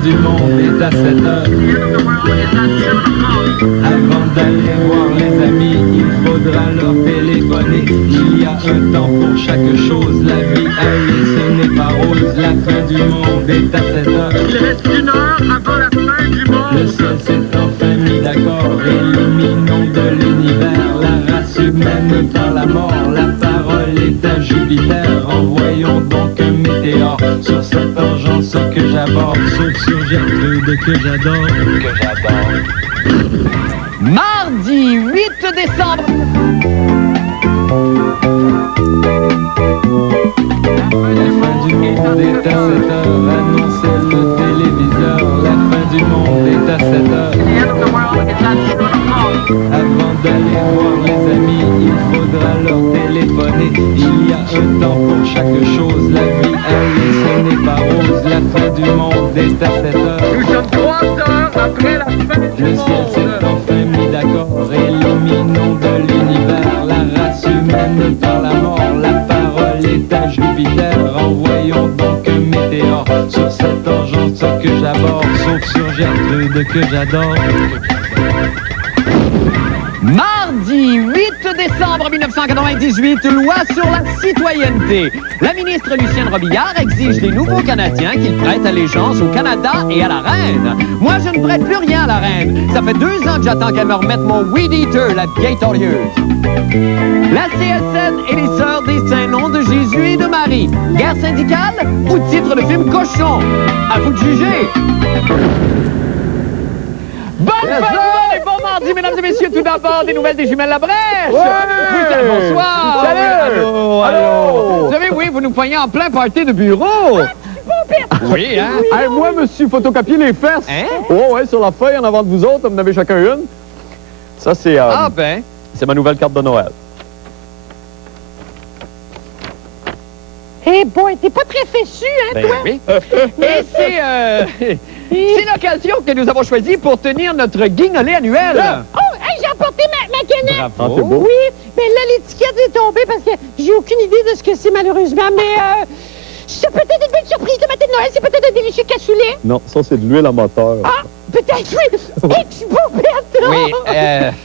fin du monde est à 7 heures. Avant d'aller voir les amis, il faudra leur téléphoner. Il y a un temps pour chaque chose, la vie allez, ce n'est pas rose. La fin du monde est à 7 heures. Il reste 1 heure avant la fin du monde. Le ciel s'est enfin mis d'accord, éliminons de l'univers la race humaine par la mort. La parole est à Jupiter, envoyons donc un météore sur cette urgence que j'aborde, sauf sur Gertrude que j'adore. Mardi 8 décembre. La fin du monde est à 7 heures, annonçait le téléviseur. La fin du monde est à 7 heures. Avant d'aller voir les amis, il faudra leur téléphoner. Il y a un temps pour chaque chose, la vie allez, ce n'est pas rose. La fin du monde est à 7 heures. Nous sommes 3 heures après la fin du Le ciel monde. s'est enfin mis d'accord, éliminons de l'univers la race humaine par la mort. La parole est à Jupiter, envoyons donc un météore sur cette urgence que j'aborde, sauf sur Gertrude que j'adore. Mardi 8 décembre 1998, loi sur la citoyenneté. La ministre Lucienne Robillard exige des nouveaux Canadiens qu'ils prêtent allégeance au Canada et à la reine. Moi, je ne prête plus rien à la reine. Ça fait 2 ans que j'attends qu'elle me remette mon Weed Eater, la vieille torieuse. La CSN et les Sœurs des Saints-Noms de Jésus et de Marie. Guerre syndicale ou titre de film cochon? À vous de juger. Bonne fin de journée, bon mardi, mesdames et messieurs. Tout d'abord, des nouvelles des jumelles Labrèche. Bonsoir. Salut. Allô. Vous savez, oui, vous nous voyez en plein party de bureau. Oui, hein? Hey, moi, me suis photocopié les fesses. Hein? Oh, ouais, sur la feuille en avant de vous autres, vous en avez chacun une. Ça, c'est Ah ben. c'est ma nouvelle carte de Noël. Eh boy, t'es pas très fessu, hein, Ben toi? oui. Et c'est l'occasion que nous avons choisie pour tenir notre guignolé annuel. Oh, hey, j'ai apporté ma canette. Ah, c'est beau. Oui, mais là, l'étiquette est tombée parce que j'ai aucune idée de ce que c'est, malheureusement. Mais c'est peut-être une belle surprise de matin de Noël. C'est peut-être un délicieux cassoulet. Non, ça, c'est de l'huile à moteur. Ah, peut-être, oui. Ex-boupette. Oui,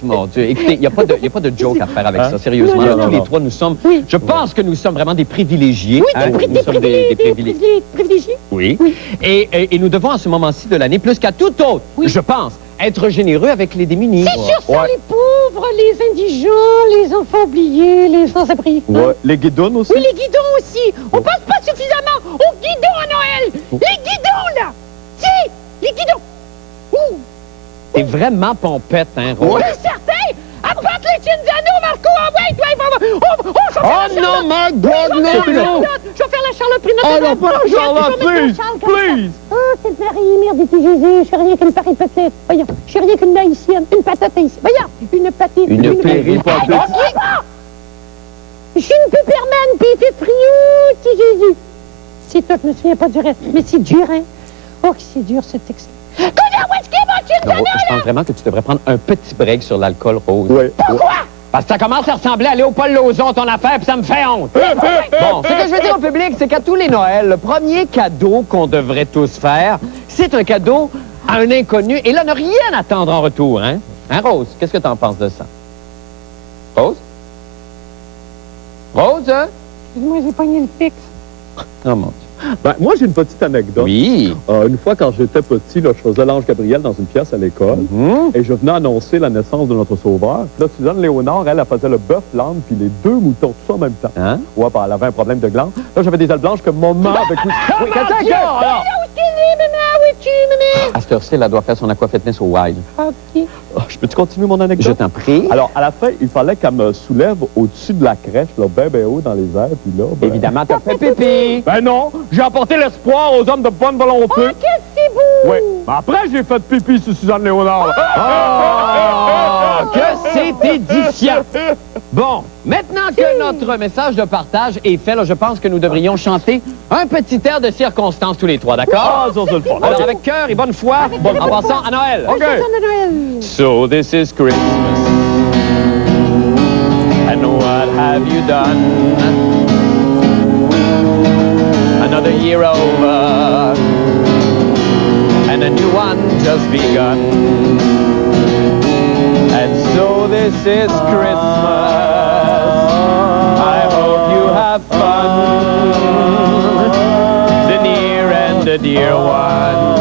mon Dieu, écoutez, il n'y a pas de joke à faire avec ça, sérieusement. Non, Là, non, tous non. les trois, nous sommes, Oui. je pense que nous sommes vraiment des privilégiés. Oui, hein, nous sommes des privilégiés. Oui. Et nous devons, à ce moment-ci de l'année, plus qu'à tout autre, je pense, être généreux avec les démunis. C'est sûr, ça, les pauvres, les indigents, les enfants oubliés, les sans-abri. Hein? Ouais. Les guidons aussi. Oui, les guidons aussi. On pense pas suffisamment aux guidons à Noël. Les guidons, là. Si, les guidons. Ouh. T'es vraiment pompette, hein, Rose? Oui, certain. Apporte les Cinzano, Marco. Ah ouais, toi, je vais faire la non, Charlotte. my God, Je vais faire la non. Charlotte. Je vais faire la Charlotte pris Oh, notre non, pas la Charlotte, please, please. Oh, c'est Paris, merde, était Jésus. Je suis rien qu'une péripatette. Voyons, je suis rien qu'une haïtienne. Une patate haïtienne. Voyons, une patine. Une péripatette. Je suis une Pepperman, puis il fait friou, petit Jésus. C'est toi, je me souviens pas du reste. Mais c'est dur, hein? Oh, que c'est dur, ce texte. Connard, où est-ce qu'il est, mon Cinzano, Non, je là? pense vraiment que tu devrais prendre un petit break sur l'alcool, Rose. Ouais. Pourquoi? Parce que ça commence à ressembler à Léopold Lauzon, ton affaire, puis ça me fait honte. Bon, ce que je veux dire au public, c'est qu'à tous les Noëls, le premier cadeau qu'on devrait tous faire, c'est un cadeau à un inconnu, et là, ne rien attendre en retour, hein? Hein, Rose? Qu'est-ce que t'en penses de ça? Rose? Rose, hein? Excuse-moi, j'ai pogné le fixe. Oh, mon Dieu. Ben, moi, j'ai une petite anecdote. Oui. Une fois, quand j'étais petit, là, je faisais l'Ange Gabriel dans une pièce à l'école. Et je venais annoncer la naissance de notre sauveur. Puis là, Suzanne Léonard, elle faisait le bœuf, l'âne, puis les 2 moutons, tout ça en même temps. Hein? Ouais, ben, elle avait un problème de glande. Là, j'avais des ailes blanches que maman avait coupées. Oui, qu'est-ce que- Là où t'es né, maman, où es-tu, maman? À cette heure-ci, elle doit faire son aquafitness au wild. OK. Ah, je peux-tu continuer mon Je anecdote? t'en prie. Alors, à la fin, il fallait qu'elle me soulève au-dessus de la crèche, là, ben haut dans les airs, puis là... ben- Évidemment, t'as fait pipi. Ben non, j'ai apporté l'espoir aux hommes de bonne volonté. Oh, qu'est-ce que c'est beau! Oui. Ben après, j'ai fait pipi sur Suzanne Léonard. là. Ah, que c'est édifiant! Bon, maintenant que notre message de partage est fait, là, je pense que nous devrions chanter un petit air de circonstance tous les trois, Ah, d'accord? ça, c'est le fun. Alors, OK. avec cœur et bonne foi, en passant à Noël. OK. Chanson de Noël. So this is Christmas, and what have you done? Another year over, fun just begun. And so this is Christmas. I hope you have fun. The near and the dear ones.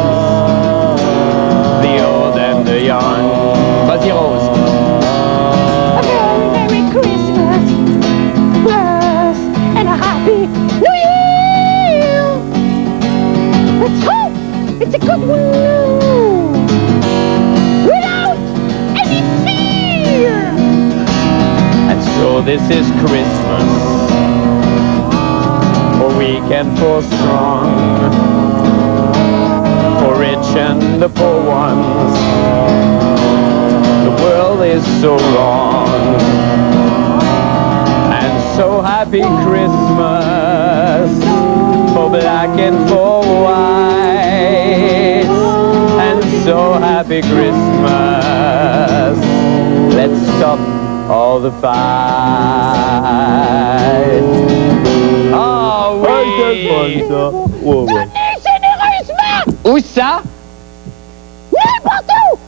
The old and the young. Vas-y, Rose. A very Merry Christmas. Yes, and a Happy New Year. Let's hope it's a good one now. Without any fear. And so this is Christmas. For weak and for strong. For rich and the poor ones. The world is so wrong. And so happy Christmas. For black and for white. And so happy Christmas. Let's stop all the fight. Oh oui! Donnez généreusement. Où ça? N'importe où.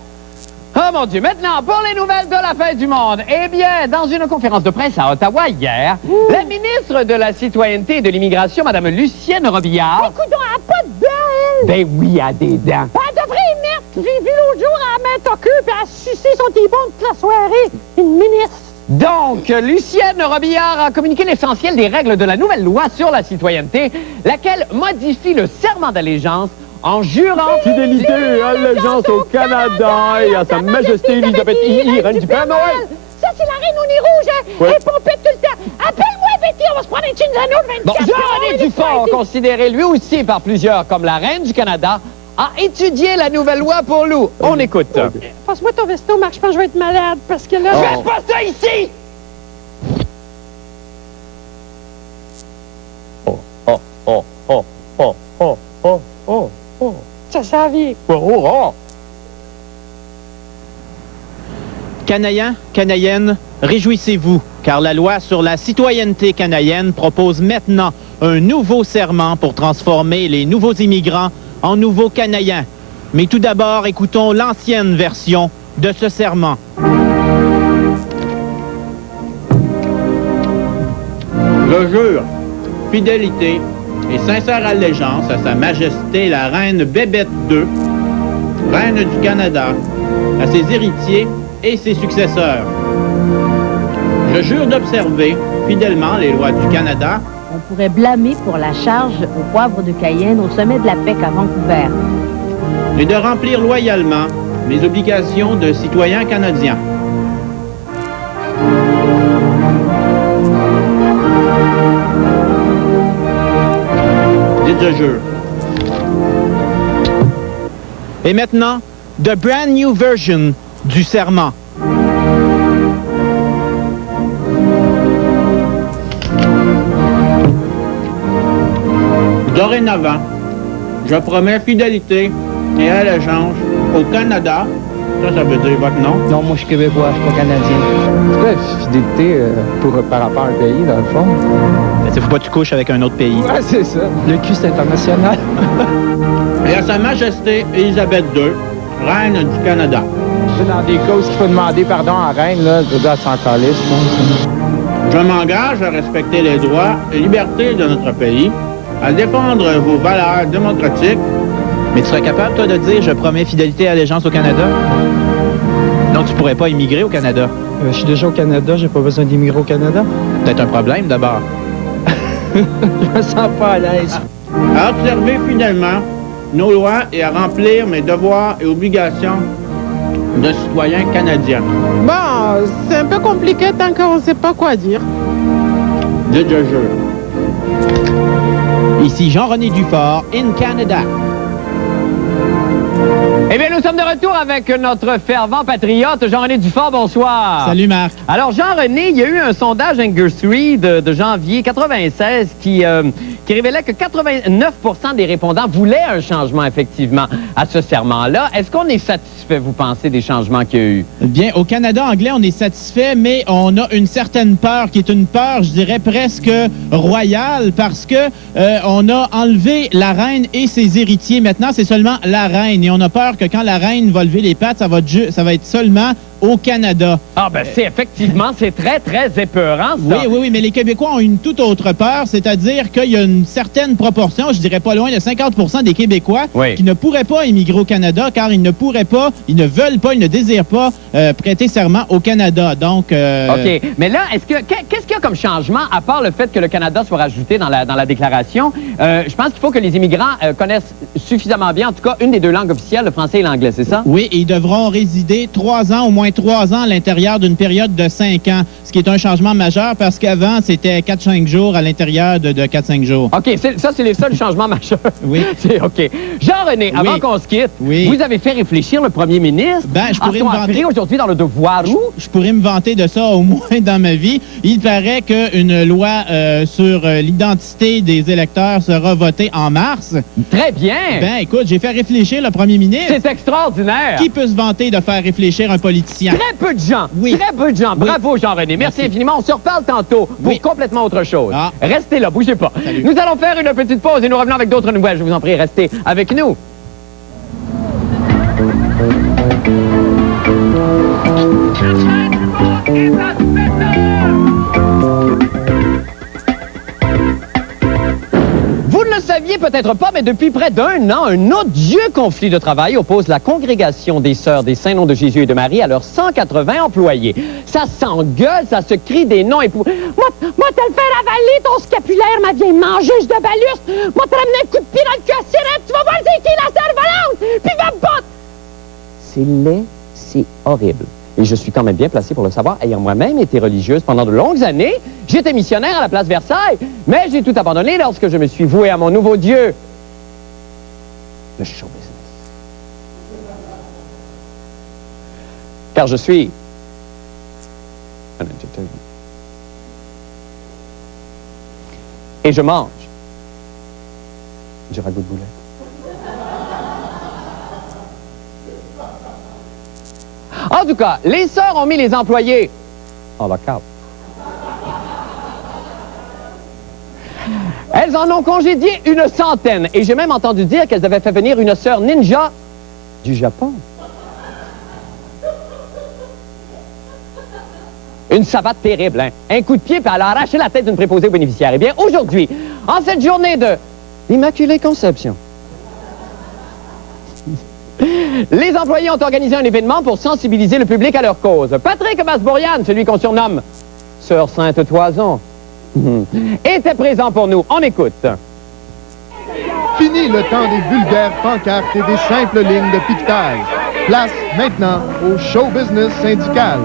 Oh mon Dieu, maintenant, pour les nouvelles de la fin du monde. Eh bien, dans une conférence de presse à Ottawa hier, la ministre de la Citoyenneté et de l'Immigration, Mme Lucienne Robillard... Écoute, elle n'a pas de dents, elle. Ben oui, elle a des dents. Ben, elle devrait y mettre. J'ai vu l'autre jour, elle met au cul, puis elle sucer son tibon toute la soirée. Une ministre. Donc, Lucienne Robillard a communiqué l'essentiel des règles de la nouvelle loi sur la citoyenneté, laquelle modifie le serment d'allégeance en jurant... Fidélité et allégeance au Canada et à Sa Majesté Élisabeth I, reine du Père Noël. Ça, c'est la reine au nez rouge, hein? Ouais. Elle pompette tout le temps. Appelle-moi, Betty, on va se prendre une chinzano de 24 Bon, heures. Jean-René Dufort, considéré lui aussi par plusieurs comme la reine du Canada, a étudié la nouvelle loi pour nous. On écoute. Passe-moi ton veston, Marc, je pense que je vais être malade, parce que là... Fais pas ça ici! Ça s'en vient. Canadiens, Canadiennes, réjouissez-vous, car la loi sur la citoyenneté canadienne propose maintenant un nouveau serment pour transformer les nouveaux immigrants en nouveaux Canadiens. Mais tout d'abord, écoutons l'ancienne version de ce serment. Je jure fidélité et sincère allégeance à Sa Majesté la Reine Bébête II, Reine du Canada, à ses héritiers et ses successeurs. Je jure d'observer fidèlement les lois du Canada. On pourrait blâmer pour la charge au poivre de Cayenne au sommet de la PEC à Vancouver. Et de remplir loyalement mes obligations de citoyen canadien. Dites je jure. Et maintenant, the brand new version du serment. Dorénavant, je promets fidélité et allégeance au Canada. Ça veut dire votre nom. Non, moi, je suis québécois, je suis pas canadien. C'est quoi la fidélité par rapport à un pays, dans le fond? Mais il faut pas que tu couches avec un autre pays. Ouais, c'est ça. Le cul, c'est international. Et à Sa Majesté Élisabeth II, Reine du Canada. C'est dans des causes qu'il faut demander pardon à la reine, là, de à s'en caler, je pense. Je m'engage à respecter les droits et libertés de notre pays, à défendre vos valeurs démocratiques. Mais tu serais capable, toi, de dire « Je promets fidélité et allégeance au Canada ». Donc, tu pourrais pas immigrer au Canada. Je suis déjà au Canada, j'ai pas besoin d'immigrer au Canada. Peut-être un problème, d'abord. Je me sens pas à l'aise. À observer fidèlement nos lois et à remplir mes devoirs et obligations de citoyen canadien. Bon, c'est un peu compliqué tant qu'on ne sait pas quoi dire. Dites je jure. Ici Jean-René Dufort, in Canada. Eh bien, nous sommes de retour avec notre fervent patriote, Jean-René Dufort. Bonsoir. Salut Marc. Alors, Jean-René, il y a eu un sondage Angus Reid de janvier 96 qui révélait que 89% des répondants voulaient un changement, effectivement, à ce serment-là. Est-ce qu'on est satisfait, vous pensez, des changements qu'il y a eu? Bien, au Canada anglais, on est satisfait, mais on a une certaine peur, qui est une peur, je dirais, presque royale, parce que on a enlevé la reine et ses héritiers. Maintenant, c'est seulement la reine, et on a peur que que quand la reine va lever les pattes, ça va être seulement au Canada. Ah, ben c'est très, très épeurant, ça. Oui, mais les Québécois ont une toute autre peur, c'est-à-dire qu'il y a une certaine proportion, je dirais pas loin de 50% des Québécois qui ne pourraient pas émigrer au Canada car ils ne pourraient pas, ils ne veulent pas, ils ne désirent pas prêter serment au Canada. Donc, OK. Mais là, qu'est-ce qu'il y a comme changement, à part le fait que le Canada soit rajouté dans la déclaration? Je pense qu'il faut que les immigrants connaissent suffisamment bien, en tout cas, une des deux langues officielles, le français et l'anglais, c'est ça? Oui, et ils devront résider 3 ans, au moins 3 ans à l'intérieur d'une période de 5 ans, ce qui est un changement majeur parce qu'avant, c'était 4-5 jours à l'intérieur de 4-5 jours. OK, ça, c'est les seuls changements majeurs. Oui. OK. Jean-René, avant qu'on se quitte, vous avez fait réfléchir le premier ministre. Ben, je pourrais me vanter aujourd'hui dans le Devoir. Je pourrais me vanter de ça au moins dans ma vie. Il paraît qu'une loi sur l'identité des électeurs sera votée en mars. Très bien. Ben, écoute, j'ai fait réfléchir le premier ministre. C'est extraordinaire. Qui peut se vanter de faire réfléchir un politicien? Très peu de gens. Oui. Très peu de gens. Bravo, Jean-René. Merci infiniment. On se reparle tantôt pour complètement autre chose. Restez là, bougez pas. Salut. Nous allons faire une petite pause et nous revenons avec d'autres nouvelles. Je vous en prie, restez avec nous. Vous ne le saviez peut-être pas, mais depuis près d'1 an, un odieux conflit de travail oppose la congrégation des Sœurs des Saints-Noms de Jésus et de Marie à leurs 180 employés. Ça s'engueule, ça se crie des noms époux. Moi, te le faire avaler, ton scapulaire, ma vieille mangeuse de baluste. Moi, te ramener un coup de pied dans le cul à sirène. Tu vas voir c'est qui la cerf-volante. Puis va me battre. C'est laid, c'est horrible. Et je suis quand même bien placé pour le savoir, ayant moi-même été religieuse pendant de longues années. J'étais missionnaire à la place Versailles, mais j'ai tout abandonné lorsque je me suis voué à mon nouveau Dieu, le show business. Car je suis un entertainer. Et je mange du ragoût de boulette. En tout cas, les sœurs ont mis les employés en lock-out. Elles en ont congédié une centaine. Et j'ai même entendu dire qu'elles avaient fait venir une sœur ninja du Japon. Une savate terrible, hein? Un coup de pied, puis elle a arraché la tête d'une préposée aux bénéficiaires. Eh bien, aujourd'hui, en cette journée de l'Immaculée Conception, les employés ont organisé un événement pour sensibiliser le public à leur cause. Patrick Masbourian, celui qu'on surnomme Sœur Sainte-Toison, était présent pour nous. On écoute. Fini le temps des vulgaires pancartes et des simples lignes de piquetage. Place maintenant au show business syndical.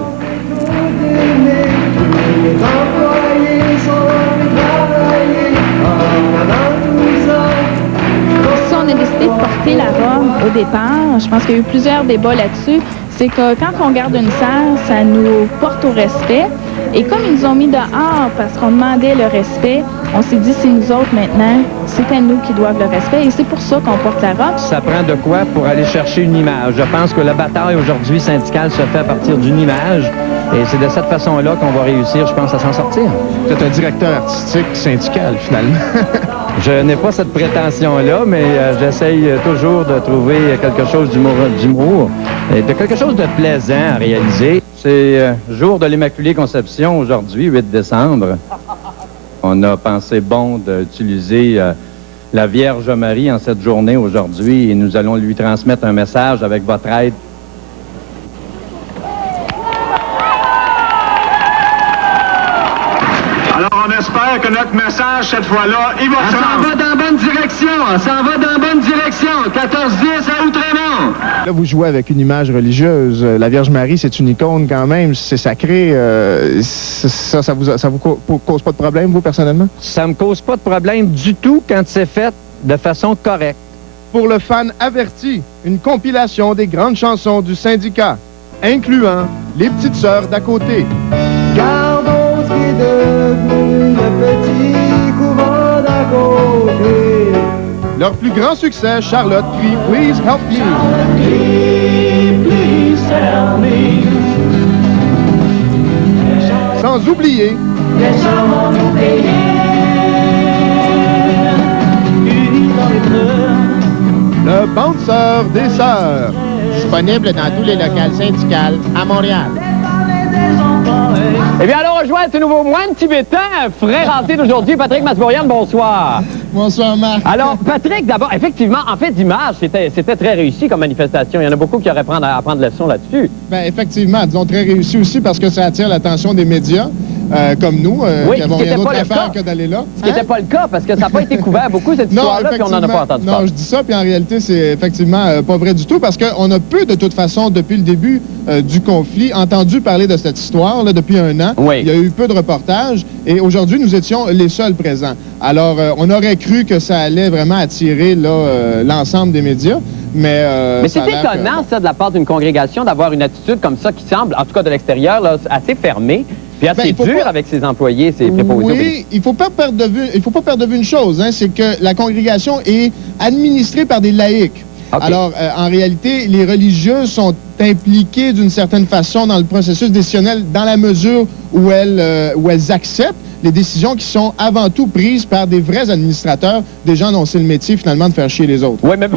On a décidé de porter la robe au départ. Je pense qu'il y a eu plusieurs débats là-dessus. C'est que quand on garde une sœur, ça nous porte au respect. Et comme ils nous ont mis dehors parce qu'on demandait le respect, on s'est dit c'est nous autres maintenant, c'est à nous qui doivent le respect. Et c'est pour ça qu'on porte la robe. Ça prend de quoi pour aller chercher une image. Je pense que la bataille aujourd'hui syndicale se fait à partir d'une image. Et c'est de cette façon-là qu'on va réussir, je pense, à s'en sortir. Vous êtes un directeur artistique syndical, finalement. Je n'ai pas cette prétention-là, mais j'essaye toujours de trouver quelque chose d'humour et de quelque chose de plaisant à réaliser. C'est jour de l'Immaculée Conception aujourd'hui, 8 décembre. On a pensé bon d'utiliser la Vierge Marie en cette journée aujourd'hui et nous allons lui transmettre un message avec votre aide. On espère que notre message, cette fois-là, il va se rendre. Ça va dans la bonne direction. Ça va dans la bonne direction. 14-10 à Outremont. Là, vous jouez avec une image religieuse. La Vierge Marie, c'est une icône quand même. C'est sacré. Ça vous cause pas de problème, vous, personnellement? Ça me cause pas de problème du tout quand c'est fait de façon correcte. Pour le fan averti, une compilation des grandes chansons du syndicat, incluant Les Petites Sœurs d'à côté. Gardons ce qui est devenu le petit couvent d'à côté. Leur plus grand succès, Charlotte crie « Please help me ». Please help me. Sans oublier Les gens vont nous payer. Unis dans l'épreuve, le Bouncer des Sœurs. Disponible dans tous les locales syndicales à Montréal. Eh bien, allons rejoindre ce nouveau moine tibétain, frère hanté d'aujourd'hui, Patrick Masbourian, bonsoir. Bonsoir, Marc. Alors, Patrick, d'abord, effectivement, en fait, dimanche, c'était très réussi comme manifestation. Il y en a beaucoup qui auraient à prendre leçon là-dessus. Bien, effectivement, disons très réussi aussi parce que ça attire l'attention des médias. Comme nous, oui, qui n'avons rien d'autre à faire que d'aller là. Ce qui n'était pas le cas, parce que ça n'a pas été couvert beaucoup, cette histoire-là, puis on n'en a pas entendu parler. Non, je dis ça, puis en réalité, c'est effectivement pas vrai du tout, parce qu'on a peu, de toute façon, depuis le début du conflit, entendu parler de cette histoire, là, depuis un an. Oui. Il y a eu peu de reportages, et aujourd'hui, nous étions les seuls présents. Alors, on aurait cru que ça allait vraiment attirer l'ensemble des médias, mais c'est étonnant, ça, de la part d'une congrégation, d'avoir une attitude comme ça qui semble, en tout cas de l'extérieur, assez fermée. Puis assez dur avec ses employés, ses préposés. Oui, il ne faut pas perdre de vue une chose, hein, c'est que la congrégation est administrée par des laïcs. Okay. Alors, en réalité, les religieux sont impliqués d'une certaine façon dans le processus décisionnel dans la mesure où elles acceptent les décisions qui sont avant tout prises par des vrais administrateurs, des gens dont c'est le métier finalement de faire chier les autres. Oui, mais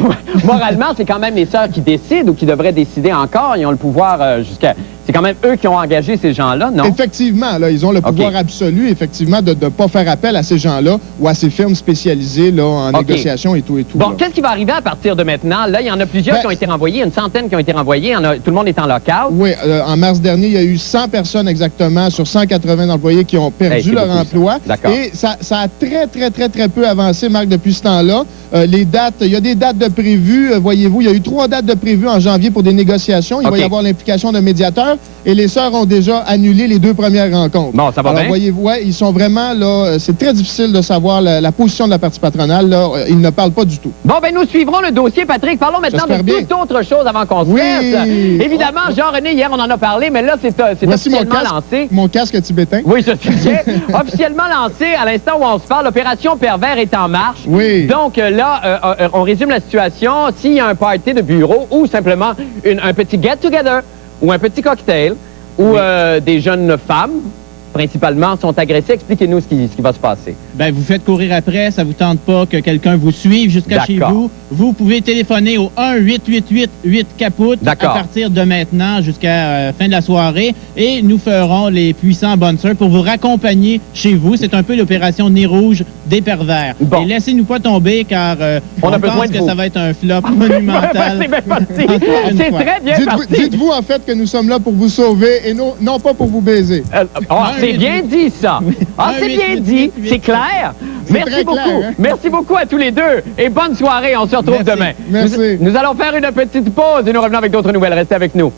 moralement, c'est quand même les sœurs qui décident ou qui devraient décider encore. Ils ont le pouvoir jusqu'à... C'est quand même eux qui ont engagé ces gens-là, non? Effectivement, là, ils ont le pouvoir absolu, effectivement, de ne pas faire appel à ces gens-là ou à ces firmes spécialisées là, en négociation et tout et tout. Bon, qu'est-ce qui va arriver à partir de maintenant? Là, il y en a plusieurs qui ont été renvoyés, une centaine qui ont été renvoyés. Tout le monde est en lockout. Oui, en mars dernier, il y a eu 100 personnes exactement sur 180 employés qui ont perdu leur emploi. Et ça a très peu avancé, Marc, depuis ce temps-là. Les dates, il y a des dates de prévues, voyez-vous. Il y a eu 3 dates de prévues en janvier pour des négociations. Il va y avoir l'implication d'un médiateur. Et les sœurs ont déjà annulé les 2 premières rencontres. Bon, ça va bien. Voyez-vous, ouais, ils sont vraiment, là, c'est très difficile de savoir la position de la partie patronale, là. Ils ne parlent pas du tout. Bon, ben nous suivrons le dossier, Patrick. Parlons maintenant de toute autre chose avant qu'on se laisse. Évidemment, Jean-René, hier, on en a parlé, mais là, c'est officiellement lancé. Mon casque tibétain. Oui, je sais. Officiellement lancé, à l'instant où on se parle, l'opération Pervers est en marche. Oui. Donc là, on résume la situation. S'il y a un party de bureau ou simplement un petit get-together, ou un petit cocktail, où des jeunes femmes, principalement, sont agressées. Expliquez-nous ce qui va se passer. Bien, vous faites courir après, ça vous tente pas que quelqu'un vous suive jusqu'à chez vous. Vous pouvez téléphoner au 1-888-8-CAPOUT à partir de maintenant jusqu'à fin de la soirée et nous ferons les puissants bouncers pour vous raccompagner chez vous. C'est un peu l'opération Nez Rouge des pervers. Bon. Et laissez-nous pas tomber car on pense que ça va être un flop monumental. C'est bien parti. C'est très bien parti. Dites-vous en fait que nous sommes là pour vous sauver et non pas pour vous baiser. C'est bien dit, ça. C'est bien dit. C'est clair. Merci beaucoup. Clair, hein? Merci beaucoup à tous les deux. Et bonne soirée. On se retrouve demain. Merci. Nous allons faire une petite pause et nous revenons avec d'autres nouvelles. Restez avec nous.